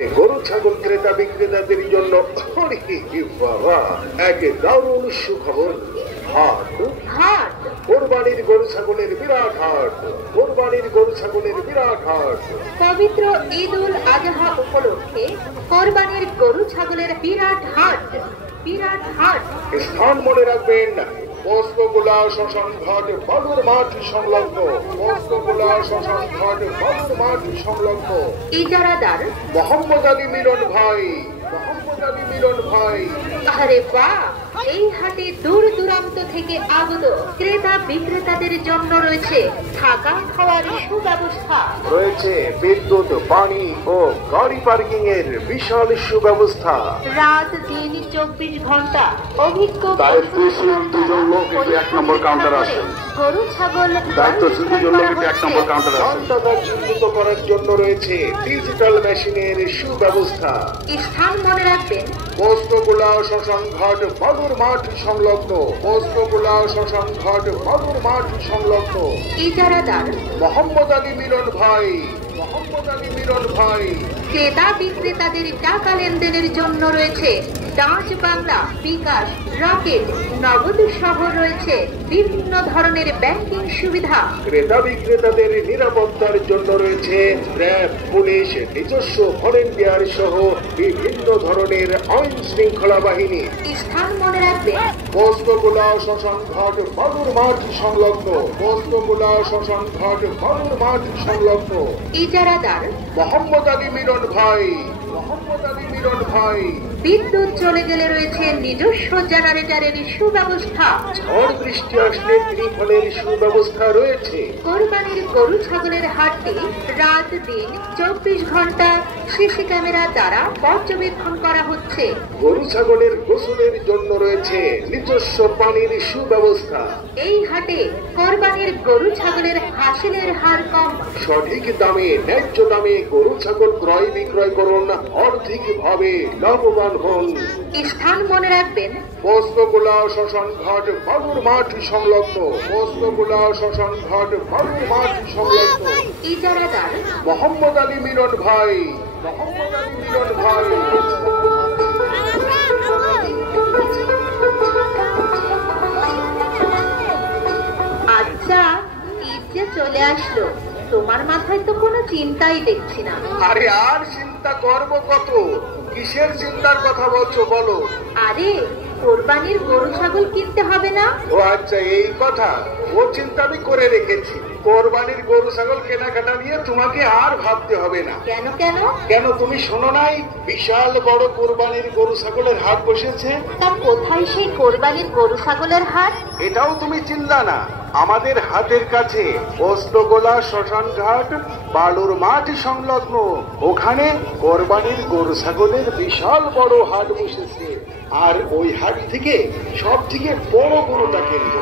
গরু ছাগল ক্রেতা বিক্রেতাদের জন্য এক দারুণ সুখবর। হাট কোরবানির গরু ছাগলের বিরাট হাট। কোরবানির গরু ছাগলের বিরাট হাট। পবিত্র ঈদ উল আজহা উপলক্ষে কোরবানির গরু ছাগলের বিরাট হাট। বিরাট হাট স্থান মনে রাখবেন, পোস্তগোলা শ্মশান ঘাট বালুর মাঠ সংলগ্ন। পোস্তগোলা শ্মশান ঘাট বালুর মাঠ সংলগ্ন। ইজারাদার মোহাম্মদ আলী মিলন ভাই। মোহাম্মদ আলী মিলন ভাই। আরে বাহ! এই হাটে দূর দূরান্ত থেকে আগত ক্রেতা বিক্রেতাদের জন্য রয়েছে থাকা খাওয়ার সুব্যবস্থা। রয়েছে বিদ্যুৎ, পানি ও গাড়ি পার্কিং এর বিশাল সুব্যবস্থা। রাত দিন 24 ঘন্টা অভিজ্ঞ দায়িত্বশীল দুজন লোক এক নম্বর কাউন্টার আসেন। গরু ছাগল দায়িত্বশীল দুজন লোক এক নম্বর কাউন্টার আসেন। সন্তানদের চিহ্নিত করার জন্য রয়েছে ডিজিটাল মেশিনের সুব্যবস্থা। স্থান মনে রাখবেন, পোস্তগোলা শ্মশান ঘাট বালুর মাঠ সংলগ্ন। পোস্তগোলা শ্মশান ঘাট বালুর মাঠ সংলগ্ন। ইজারাদার মোহাম্মদ আলী মিলন ভাই। মোহাম্মদ আলী মিলন ভাই। ক্রেতা বিক্রেতাদের টাকা লেনদেনের জন্য রয়েছে ডাচ বাংলা, বিকাশ, রকেট, নগদ সহ রয়েছে বিভিন্ন ধরনের ব্যাংকিং সুবিধা। ক্রেতা বিক্রেতাদের নিরাপত্তার জন্য রয়েছে র্যাব, পুলিশ, নিজস্ব ভলেন্টিয়ার সহ বিভিন্ন ধরনের আইন শৃঙ্খলা বাহিনী। স্থান মনে রাখবেন, পোস্তগোলা শ্মশান ঘাট বালুর মাঠ সংলগ্ন। পোস্তগোলা শ্মশান ঘাট বালুর মাঠ সংলগ্ন। ইজারাদার মোহাম্মদ আলী মিলন ভাই। মোহাম্মদ আলী মিলন ভাই। বিদ্যুৎ চলে গেলে রয়েছে নিজস্ব জেনারেটরের সুব্যবস্থা। ঝড় বৃষ্টি আসলে ত্রিফলের সুব্যবস্থা রয়েছে। কোরবানির গরু ছাগলের হাটটি রাত দিন 24 ঘন্টা সিসি ক্যামেরা দ্বারা পর্যবেক্ষণ করা হচ্ছে। গরু ছাগলের গোসলের জন্য রয়েছে নিজস্ব পানির সুব্যবস্থা। এই হাটে কোরবানির গরু ছাগলের হাসিলের হার কম। সঠিক দামে, ন্যায্য দামে গরু ছাগল ক্রয় বিক্রয় করুন, আর্থিকভাবে লাভবান হন। স্থান মনে রাখবেন, পোস্তগোলা শ্মশান ঘাট বালুর মাঠ সংলগ্ন। পোস্তগোলা শ্মশান ঘাট বালুর মাঠ সংলগ্ন। ইজারাদার মোহাম্মদ আলী মিলন ভাই। মোহাম্মদ আলী মিলন ভাই। আচ্ছা, ঈদ যে চলে আসলো, তোমার মাথায় তো কোনো চিন্তাই দেখছি না। আরে আর চিন্তা করবো কত? কিসের চিন্তার কথা বলছো বলো? আরে কোরবানির গরু ছাগল কিনতে হবে না? ও আচ্ছা, এই কথা। ও চিন্তা আমি করে রেখেছি। কোরবানির গরু ছাগল কেনাকাটা নিয়ে তোমাকে আর ভাবতে হবে না। কেন কেন? কেন তুমি শোনো নাই? বিশাল বড় কোরবানির গরু ছাগলের হাট বসেছে। তা কোথায় সেই কোরবানির গরু ছাগলের হাট? এটাও তুমি চিন্তা না। আমাদের হাতের কাছে পোস্তগোলা শ্মশান ঘাট বালুর মাঠ সংলগ্ন। ওখানে কোরবানির গরু ছাগলের বিশাল বড় হাট বসেছে। আর ওই হাট থেকে সব থেকে বড় গরুটা কিনবো।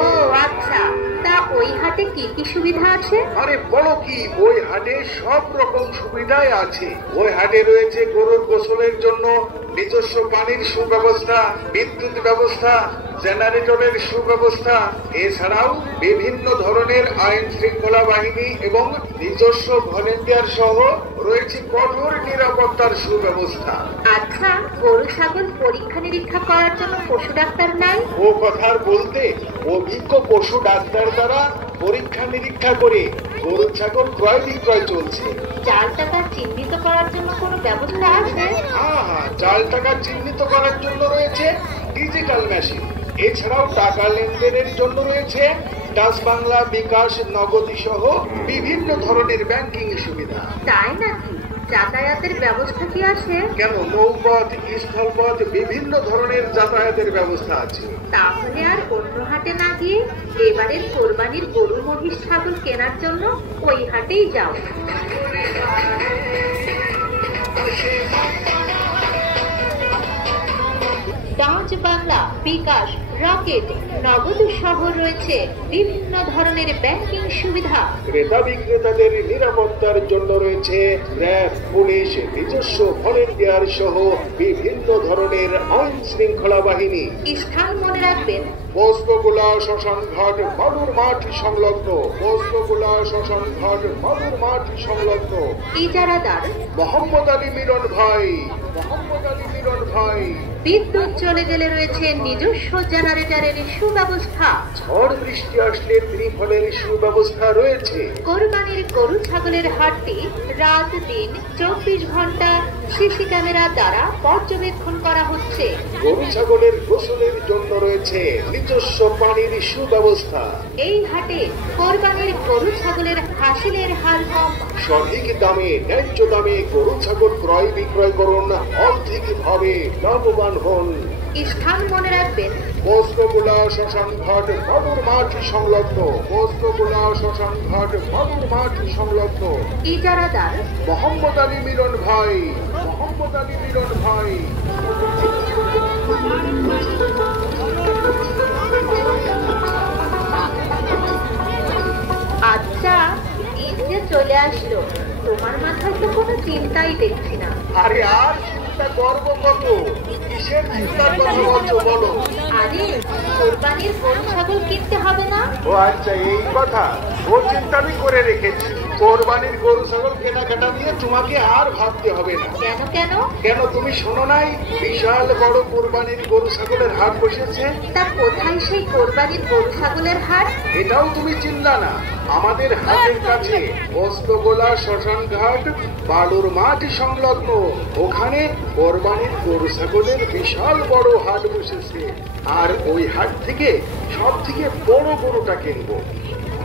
ও আচ্ছা, তা ওই হাটে কি কি সুবিধা আছে? আরে বলো কি, ওই হাটে সব রকম সুবিধাই আছে। ওই হাটে রয়েছে গরুর গোসলের জন্য নিজস্ব পানির সুব্যবস্থা, বিদ্যুৎ ব্যবস্থা, জেনারেটরের সুব্যবস্থা। এছাড়াও বিভিন্ন ধরনের আইন শৃঙ্খলা বাহিনী এবং নিজস্ব ভলেন্টিয়ার সহ রয়েছে কঠোর নিরাপত্তার সুব্যবস্থা। আচ্ছা, গরু ছাগল পরীক্ষা নিরীক্ষা করার জন্য পশু ডাক্তার নাই? ও কথার বলতে, অভিজ্ঞ পশু ডাক্তার দ্বারা পরীক্ষা নিরীক্ষা করে গরু ছাগল ক্রয় বিক্রয় চলছে। চাল টাকা চিহ্নিত করার জন্য কোনো ব্যবস্থা আছে? হ্যাঁ, চাল টাকা চিহ্নিত করার জন্য রয়েছে ডিজিটাল মেশিন। এছাড়াও টাকা লেনদেনের জন্য রয়েছে ডাচ বাংলা, বিকাশ, নগদী সহ বিভিন্ন ধরনের ব্যাংকিং সুবিধা। তাই নাকি? যাতায়াতের ব্যবস্থা কি আছে? কেন, নৌপথ, স্থলপথ, বিভিন্ন ধরনের যাতায়াতের ব্যবস্থা আছে। তাহলে আর অন্য হাটে না গিয়ে এবারের কোরবানির গরু মহিষ ছাগল কেনার জন্য ওই হাটেই যাও। ডাচ বাংলা, বিকাশ, রকেট, নগদ সহ রয়েছে বিভিন্ন ধরনের ব্যাংকিং সুবিধা। ক্রেতা বিক্রেতাদের নিরাপত্তার জন্য রয়েছে র্যাব, পুলিশ, নিজস্ব ভলেন্টিয়ার সহ বিভিন্ন ধরনের আইন শৃঙ্খলা বাহিনী। স্থান মনে রাখবেন, পোস্তগোলা শ্মশানঘাট বালুর মাঠ সংলগ্ন। পোস্তগোলা শ্মশানঘাট বালুর মাঠ সংলগ্ন। ইজারাদার মোহাম্মদ আলী মিলন ভাই। মোহাম্মদ আলী মিলন ভাই। বিদ্যুৎ চলে গেলে রয়েছে নিজস্ব জেনারেটরের সুব্যবস্থা। ঝড় বৃষ্টি আসলে ত্রিফলের সুব্যবস্থা রয়েছে। কোরবানির গরু ছাগলের হাটটি রাত দিন 24 ঘন্টা সিসি ক্যামেরা দ্বারা পর্যবেক্ষণ করা হচ্ছে। গরু ছাগলের গোসলের জন্য রয়েছে নিজস্ব পানির সুব্যবস্থা। এই হাটে কোরবানির গরু ছাগলের হাসিলের হার কম। সঠিক দামে, ন্যায্য দামে গরু ছাগল ক্রয় বিক্রয় করুন, অর্ধেকভাবে লাভবান হন। স্থান মনে রাখবেন, পোস্তগোলা শ্মশানঘাট বালুর মাঠ সংলগ্ন। পোস্তগোলা শ্মশানঘাট বালুর মাঠ সংলগ্ন। ইজারাদার মোহাম্মদ আলী মিলন ভাই। মোহাম্মদ আলী মিলন ভাই। আচ্ছা, ঈদ যে চলে আসলো, তোমার মাথায় তো কোনো চিন্তাই দেখছি না। আরে আর চিন্তা করব কত? কিসের চিন্তার কথা বলছো বলো? আরে, কোরবানির গরু ছাগল কিনতে হবে না? ও আচ্ছা, এই কথা। ও চিন্তা আমি করে রেখেছি। কোরবানির গরু ছাগল কেনাকাটা নিয়ে তোমাকে আর ভাবতে হবে না। কেন কেন? কেন তুমি শোনো নাই? বিশাল বড় কোরবানির গরু ছাগলের হাট বসেছে। তা কোথায় সেই কোরবানির গরু ছাগলের হাট? এটাও তুমি চিন্তা না। আমাদের হাটের কাছে পোস্তগোলা শ্মশানঘাট বালুর মাঠ সংলগ্ন। ওখানে কোরবানির গরু ছাগলের বিশাল বড় হাট বসেছে। আর ওই হাট থেকে সব থেকে বড় গরুটা কিনবো।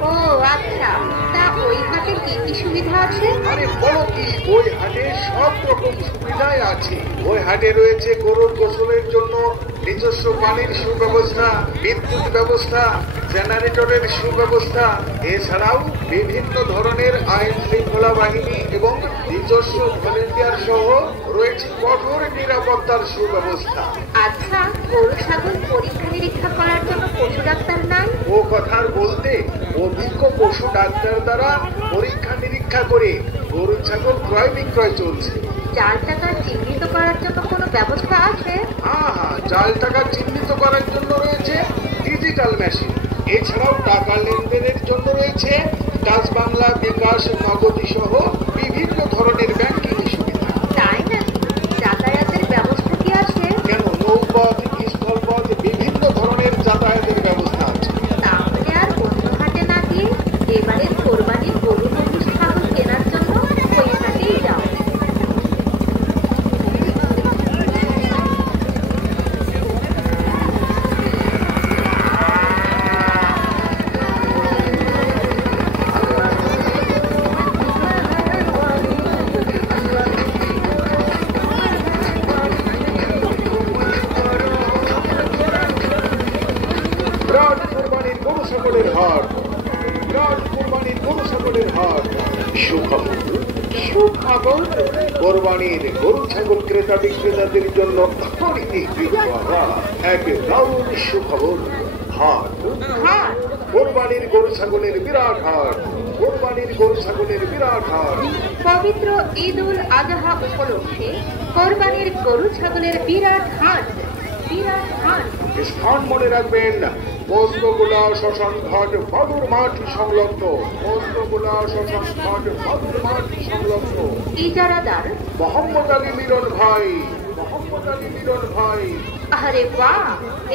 ও আচ্ছা, তা ওই হাটে কি কি সুবিধা আছে? আরে বলো কি, ওই হাটে সব রকম সুবিধাই আছে। ওই হাটে রয়েছে গরুর গোসলের জন্য নিজস্ব পানির সুব্যবস্থা, বিদ্যুৎ ব্যবস্থা, জেনারেটরের সুব্যবস্থা। এছাড়াও বিভিন্ন ধরনের আইন শৃঙ্খলা বাহিনী এবং নিজস্ব ভলেন্টিয়ার সহ রয়েছে কঠোর নিরাপত্তার সুব্যবস্থা। আচ্ছা, গরু ছাগল পরীক্ষা নিরীক্ষা করার জন্য পশু ডাক্তার নাই? ও কথার বলতে, অভিজ্ঞ পশু ডাক্তার দ্বারা পরীক্ষা নিরীক্ষা করে গরু ছাগল ক্রয় বিক্রয় চলছে। জাল টাকা চিহ্নিত করার জন্য কোনো ব্যবস্থা আছে? হ্যাঁ, জাল টাকা চিহ্নিত করার জন্য রয়েছে ডিজিটাল মেশিন। এছাড়াও টাকা লেনদেনের জন্য রয়েছে ডাচ বাংলা, বিকাশ, নগদী সহ বিভিন্ন ধরনের ব্যাংকিং সুবিধা। তাই নাকি? যাতায়াতের ব্যবস্থা কি আছে? কেন, নৌপথ, স্থলপথ, বিভিন্ন ধরনের যাতায়াতের ব্যবস্থা আছে। তাহলে আর অন্য হাটে না গিয়ে এবারের কোরবানির গরু ছাগল কেনার জন্য ওই হাটেই যাও। বিরাট কোরবানির গরু ছাগলের হাট। বিরাট কোরবানির গরু ছাগলের হাট। সুখবর, সুখবর। কোরবানির গরু ছাগল ক্রেতা বিক্রেতাদের জন্য এক দারুণ সুখবর। হাট, হাট কোরবানির গরু ছাগলের বিরাট হাট। কোরবানির গরু ছাগলের বিরাট হাট। পবিত্র ঈদ উল আজহা উপলক্ষে কোরবানির গরু ছাগলের বিরাট হাট। বিরাট হাট স্থান মনে রাখবেন, পোস্তগোলা শ্মশানঘাট বালুর মাঠ সংলগ্ন। পোস্তগোলা শ্মশানঘাট বালুর মাঠ সংলগ্ন। ইজারাদার মোহাম্মদ আলী মিলন ভাই। মোহাম্মদ আলী মিলন ভাই। আরে বাহ,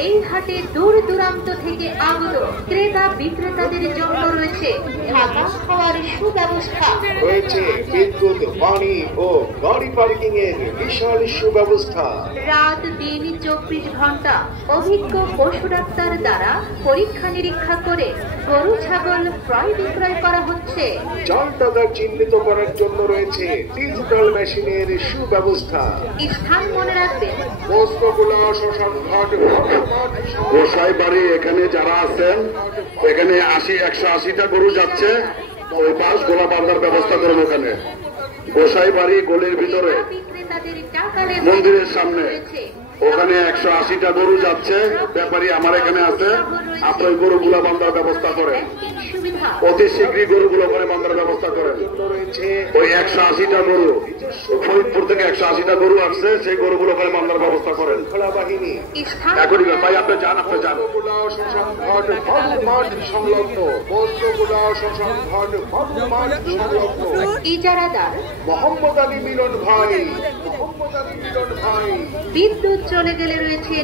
এই হাটে দূর দূরান্ত থেকে আগত ক্রেতা বিক্রেতাদের জন্য রয়েছে থাকা খাওয়ার সুব্যবস্থা। রয়েছে বিদ্যুৎ, পানি ও গাড়ি পার্কিং এর বিশাল সুব্যবস্থা। রাত দিন 24 ঘন্টা অভিজ্ঞ পশু ডাক্তার দ্বারা পরীক্ষা নিরীক্ষা করে গরু ছাগল ক্রয় বিক্রয় করা হচ্ছে। জাল টাকা চিহ্নিত করার জন্য রয়েছে ডিজিটাল মেশিনের সুব্যবস্থা। স্থান মনে রাখবেন, পোস্তগোলা শ্মশানঘাট বালুর মাঠ সংলগ্ন। গোসাই বাড়ি এখানে যারা আছেন, এখানে 180টা গরু যাচ্ছে। ওই পাশ গোলা বাঁধার ব্যবস্থা করুন। ওখানে গোসাই বাড়ি গলির ভিতরে বিক্রেতাদের টাকা মন্দিরের সামনে। রয়েছে ওখানে 180টা গরু যাচ্ছে, ব্যাপারী আমার এখানে আছে, আপনি ওই গরুগুলো বান্ধার ব্যবস্থা করেন, সুবিধা অতি শীঘ্রই গরুগুলো ওখানে বান্ধার ব্যবস্থা করেন। রয়েছে ওই 180টা গরু ফরিদপুর থেকে 180টা গরু আসছে, সেই গরুগুলো ওখানে বান্ধার ব্যবস্থা করেন। শৃঙ্খলা বাহিনী, এখনই ভাই আপনি যান, আপনি যান। বস্ত্রগুলা শোষণ ঘট ভগ্নমাঠ সংলগ্ন, বস্ত্রগুলা শোষণ ঘট ভগ্নমাঠ সংলগ্ন। ইজারাদার মোহাম্মদ আলী মিলন ভাই, মোহাম্মদ আলী মিলন ভাই। বিদ্যুৎ চলে গেলে রয়েছে